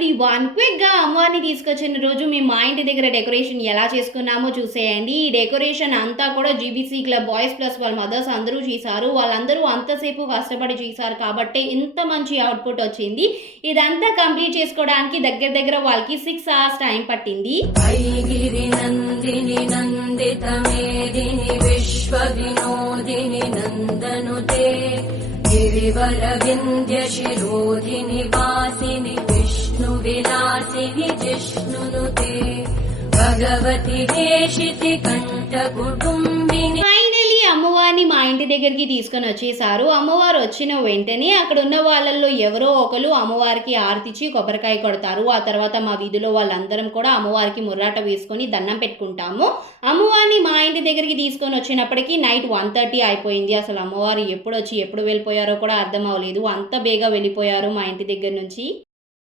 Everyone క్విక్‌గా అమ్మవారిని తీసుకొచ్చిన రోజు మేము మా ఇంటి దగ్గర డెకరేషన్ ఎలా చేసుకున్నామో చూసేయండి. ఈ డెకరేషన్ అంతా కూడా జీబీసీ క్లబ్ బాయ్స్ ప్లస్ వాళ్ళ మదర్స్ అందరూ చేశారు. వాళ్ళందరూ అంతసేపు కష్టపడి చేశారు కాబట్టే ఇంత మంచి అవుట్‌పుట్ వచ్చింది. ఇదంతా కంప్లీట్ చేసుకోవడానికి దగ్గర దగ్గర వాళ్ళకి 6 అవర్స్ టైం పట్టింది. ఐగిరి నందిని నందిత మేదిని విశ్వ వినోదిని నందనుతే గిరివర వింధ్య శిరోధిని వాసిని విష్ణు విలాసిని జిష్ణునుతే భగవతి దేశితి కంఠ కుటుంబిని. ఫైనలీ అమ్మవారిని మా ఇంటి దగ్గరికి తీసుకొని వచ్చేసారు. అమ్మవారు వచ్చిన వెంటనే అక్కడ ఉన్న వాళ్ళల్లో ఎవరో ఒకరు అమ్మవారికి ఆరతిచ్చి కొబ్బరికాయ కొడతారు. ఆ తర్వాత మా వీధిలో వాళ్ళందరం కూడా అమ్మవారికి ముర్రాట వేసుకొని దండం పెట్టుకుంటాము. అమ్మవారిని మా ఇంటి దగ్గరికి తీసుకొని వచ్చినప్పటికీ నైట్ 1:30 అయిపోయింది. అసలు అమ్మవారు ఎప్పుడు వచ్చి ఎప్పుడు వెళ్ళిపోయారో కూడా అర్థం అవ్వలేదు. అంత బేగా వెళ్ళిపోయారు మా ఇంటి దగ్గర నుంచి.